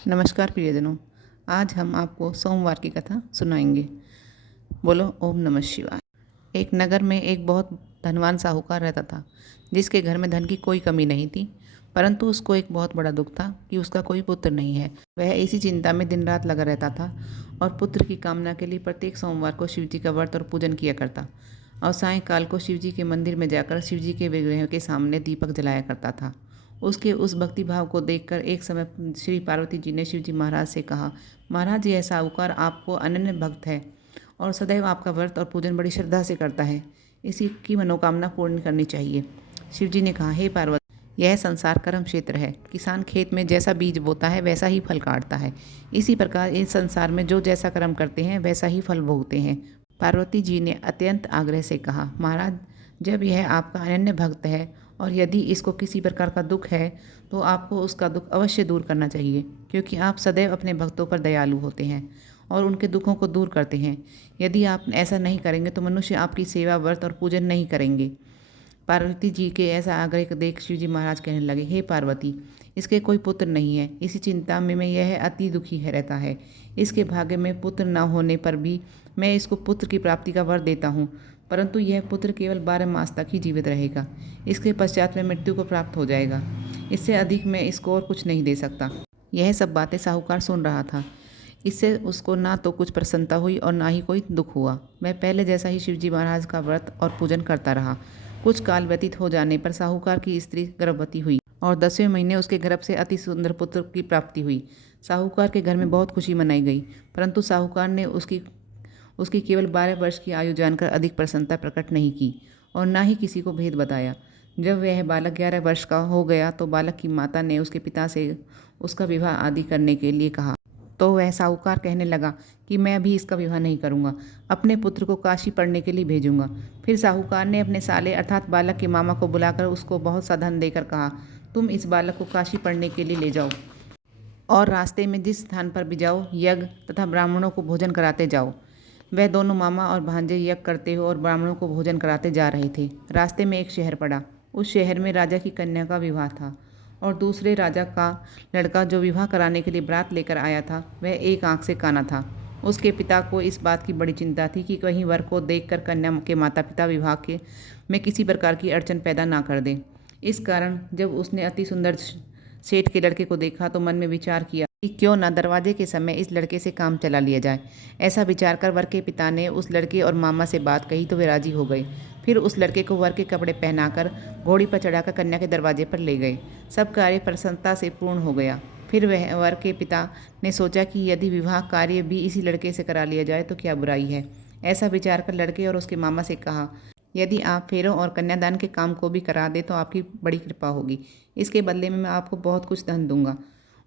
नमस्कार प्रियजनों। आज हम आपको सोमवार की कथा सुनाएंगे। बोलो ओम नमः शिवाय। एक नगर में एक बहुत धनवान साहूकार रहता था, जिसके घर में धन की कोई कमी नहीं थी। परंतु उसको एक बहुत बड़ा दुख था कि उसका कोई पुत्र नहीं है। वह इसी चिंता में दिन रात लगा रहता था और पुत्र की कामना के लिए प्रत्येक सोमवार को शिव जी का व्रत और पूजन किया करता और सायंकाल को शिव जी के मंदिर में जाकर शिव जी के विग्रह के सामने दीपक जलाया करता था। उसके उस भक्ति भाव को देखकर एक समय श्री पार्वती जी ने शिव जी महाराज से कहा, महाराज यह साहूकार आपको अनन्य भक्त है और सदैव आपका व्रत और पूजन बड़ी श्रद्धा से करता है। इसी की मनोकामना पूर्ण करनी चाहिए। शिव जी ने कहा, हे पार्वती, यह संसार कर्म क्षेत्र है। किसान खेत में जैसा बीज बोता है वैसा ही फल काटता है। इसी प्रकार इस संसार में जो जैसा कर्म करते हैं वैसा ही फल भोगते हैं। पार्वती जी ने अत्यंत आग्रह से कहा, महाराज, जब यह आपका अनन्य भक्त है और यदि इसको किसी प्रकार का दुख है तो आपको उसका दुख अवश्य दूर करना चाहिए, क्योंकि आप सदैव अपने भक्तों पर दयालु होते हैं और उनके दुखों को दूर करते हैं। यदि आप ऐसा नहीं करेंगे तो मनुष्य आपकी सेवा, व्रत और पूजन नहीं करेंगे। पार्वती जी के ऐसा आग्रह देख शिव जी महाराज कहने लगे, हे पार्वती, इसके कोई पुत्र नहीं है। इसी चिंता में यह अति दुखी है रहता है। इसके भाग्य में पुत्र न होने पर भी मैं इसको पुत्र की प्राप्ति का वर देता हूँ, परंतु यह पुत्र केवल 12 मास तक ही जीवित रहेगा। इसके पश्चात में मृत्यु को प्राप्त हो जाएगा। इससे अधिक मैं इसको और कुछ नहीं दे सकता। यह सब बातें साहूकार सुन रहा था। इससे उसको ना तो कुछ प्रसन्नता हुई और ना ही कोई दुख हुआ। मैं पहले जैसा ही शिवजी महाराज का व्रत और पूजन करता रहा। कुछ काल व्यतीत हो जाने पर साहूकार की स्त्री गर्भवती हुई और 10वें महीने उसके गर्भ से अति सुंदर पुत्र की प्राप्ति हुई। साहूकार के घर में बहुत खुशी मनाई गई, परंतु साहूकार ने उसकी केवल 12 वर्ष की आयु जानकर अधिक प्रसन्नता प्रकट नहीं की और ना ही किसी को भेद बताया। जब वह बालक 11 वर्ष का हो गया तो बालक की माता ने उसके पिता से उसका विवाह आदि करने के लिए कहा। तो वह साहूकार कहने लगा कि मैं अभी इसका विवाह नहीं करूंगा, अपने पुत्र को काशी पढ़ने के लिए भेजूंगा। फिर साहूकार ने अपने साले अर्थात बालक के मामा को बुलाकर उसको बहुत सा धन देकर कहा, तुम इस बालक को काशी पढ़ने के लिए ले जाओ और रास्ते में जिस स्थान पर भी जाओ यज्ञ तथा ब्राह्मणों को भोजन कराते जाओ। वह दोनों मामा और भांजे यज्ञ करते हुए और ब्राह्मणों को भोजन कराते जा रहे थे। रास्ते में एक शहर पड़ा। उस शहर में राजा की कन्या का विवाह था और दूसरे राजा का लड़का जो विवाह कराने के लिए बारात लेकर आया था वह एक आंख से काना था। उसके पिता को इस बात की बड़ी चिंता थी कि कहीं वर को देखकर कन्या के माता पिता विवाह के में किसी प्रकार की अड़चन पैदा ना कर दें। इस कारण जब उसने अति सुंदर सेठ के लड़के को देखा तो मन में विचार किया कि क्यों ना दरवाजे के समय इस लड़के से काम चला लिया जाए। ऐसा विचार कर वर के पिता ने उस लड़के और मामा से बात कही तो वे राजी हो गए। फिर उस लड़के को वर के कपड़े पहनाकर घोड़ी पर चढ़ाकर कन्या के दरवाजे पर ले गए। सब कार्य प्रसन्नता से पूर्ण हो गया। फिर वह वर के पिता ने सोचा कि यदि विवाह कार्य भी इसी लड़के से करा लिया जाए तो क्या बुराई है। ऐसा विचार कर लड़के और उसके मामा से कहा, यदि आप फेरों और कन्यादान के काम को भी करा दे तो आपकी बड़ी कृपा होगी। इसके बदले में मैं आपको बहुत कुछ धन दूंगा।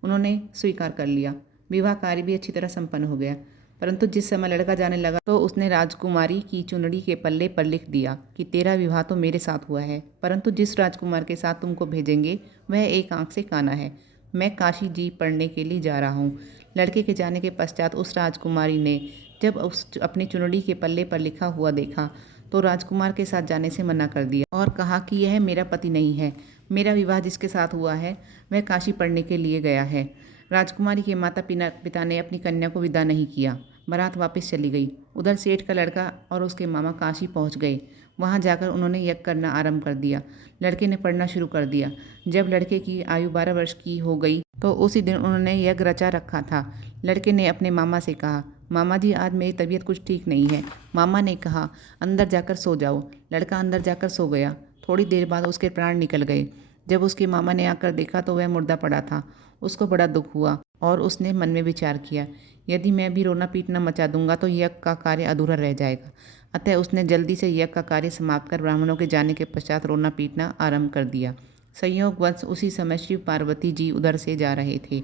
उन्होंने स्वीकार कर लिया। विवाह कार्य भी अच्छी तरह संपन्न हो गया। परंतु जिस समय लड़का जाने लगा तो उसने राजकुमारी की चुनरी के पल्ले पर लिख दिया कि तेरा विवाह तो मेरे साथ हुआ है, परंतु जिस राजकुमार के साथ तुमको भेजेंगे वह एक आंख से काना है। मैं काशी जी पढ़ने के लिए जा रहा हूँ। लड़के के जाने के पश्चात उस राजकुमारी ने जब उस अपनी चुनरी के पल्ले पर लिखा हुआ देखा तो राजकुमार के साथ जाने से मना कर दिया और कहा कि यह मेरा पति नहीं है। मेरा विवाह जिसके साथ हुआ है वह काशी पढ़ने के लिए गया है। राजकुमारी के माता पिता ने अपनी कन्या को विदा नहीं किया। बारात वापस चली गई। उधर सेठ का लड़का और उसके मामा काशी पहुंच गए। वहां जाकर उन्होंने यज्ञ करना आरंभ कर दिया। लड़के ने पढ़ना शुरू कर दिया। जब लड़के की आयु 12 वर्ष की हो गई तो उसी दिन उन्होंने यज्ञ रचा रखा था। लड़के ने अपने मामा से कहा, मामा जी, आज मेरी तबीयत कुछ ठीक नहीं है। मामा ने कहा, अंदर जाकर सो जाओ। लड़का अंदर जाकर सो गया। थोड़ी देर बाद उसके प्राण निकल गए। जब उसके मामा ने आकर देखा तो वह मुर्दा पड़ा था। उसको बड़ा दुख हुआ और उसने मन में विचार किया, यदि मैं भी रोना पीटना मचा दूंगा तो यज्ञ का कार्य अधूरा रह जाएगा। अतः उसने जल्दी से यज्ञ का कार्य समाप्त कर ब्राह्मणों के जाने के पश्चात रोना पीटना आरंभ कर दिया। संयोगवश उसी समय शिव पार्वती जी उधर से जा रहे थे।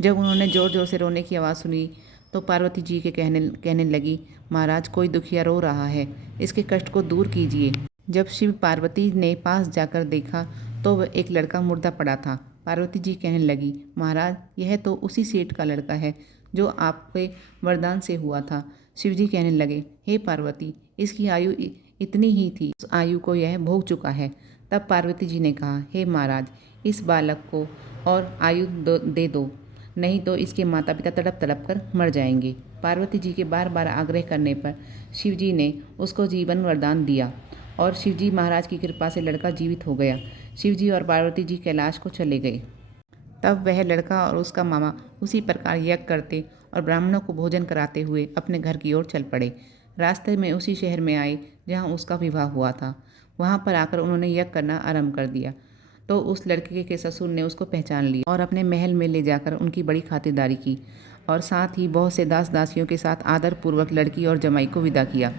जब उन्होंने जोर जोर से रोने की आवाज़ सुनी तो पार्वती जी के कहने लगी, महाराज, कोई दुखिया रो रहा है, इसके कष्ट को दूर कीजिए। जब शिव पार्वती ने पास जाकर देखा तो वह एक लड़का मुर्दा पड़ा था। पार्वती जी कहने लगी, महाराज, यह तो उसी सेठ का लड़का है जो आपके वरदान से हुआ था। शिवजी कहने लगे, हे पार्वती, इसकी आयु इतनी ही थी, उस आयु को यह भोग चुका है। तब पार्वती जी ने कहा, हे महाराज, इस बालक को और आयु दे दो। नहीं तो इसके माता पिता तड़प तड़प कर मर जाएंगे। पार्वती जी के बार बार आग्रह करने पर शिव जी ने उसको जीवन वरदान दिया और शिवजी महाराज की कृपा से लड़का जीवित हो गया। शिवजी और पार्वती जी कैलाश को चले गए। तब वह लड़का और उसका मामा उसी प्रकार यज्ञ करते और ब्राह्मणों को भोजन कराते हुए अपने घर की ओर चल पड़े। रास्ते में उसी शहर में आए जहाँ उसका विवाह हुआ था। वहाँ पर आकर उन्होंने यज्ञ करना आरंभ कर दिया तो उस लड़के के ससुर ने उसको पहचान लिया और अपने महल में ले जाकर उनकी बड़ी खातिरदारी की और साथ ही बहुत से दास दासियों के साथ आदरपूर्वक लड़की और जमाई को विदा किया।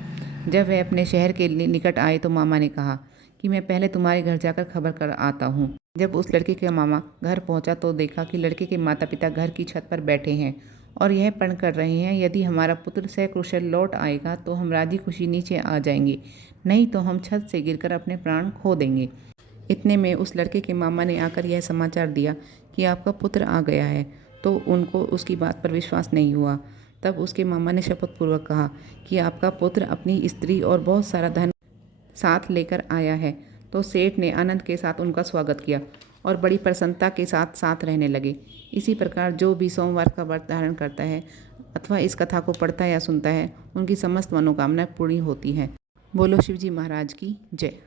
जब वह अपने शहर के निकट आए तो मामा ने कहा कि मैं पहले तुम्हारे घर जाकर खबर कर आता हूँ। जब उस लड़के का मामा घर पहुँचा तो देखा कि लड़के के माता पिता घर की छत पर बैठे हैं और यह प्रण कर रहे हैं, यदि हमारा पुत्र सकुशल लौट आएगा तो हम राजी खुशी नीचे आ जाएंगे, नहीं तो हम छत से गिरकर अपने प्राण खो देंगे। इतने में उस लड़के के मामा ने आकर यह समाचार दिया कि आपका पुत्र आ गया है, तो उनको उसकी बात पर विश्वास नहीं हुआ। तब उसके मामा ने शपथपूर्वक कहा कि आपका पुत्र अपनी स्त्री और बहुत सारा धन साथ लेकर आया है। तो सेठ ने आनंद के साथ उनका स्वागत किया और बड़ी प्रसन्नता के साथ साथ रहने लगे। इसी प्रकार जो भी सोमवार का व्रत धारण करता है अथवा इस कथा को पढ़ता है या सुनता है, उनकी समस्त मनोकामनाएं पूरी होती हैं। बोलो शिवजी महाराज की जय।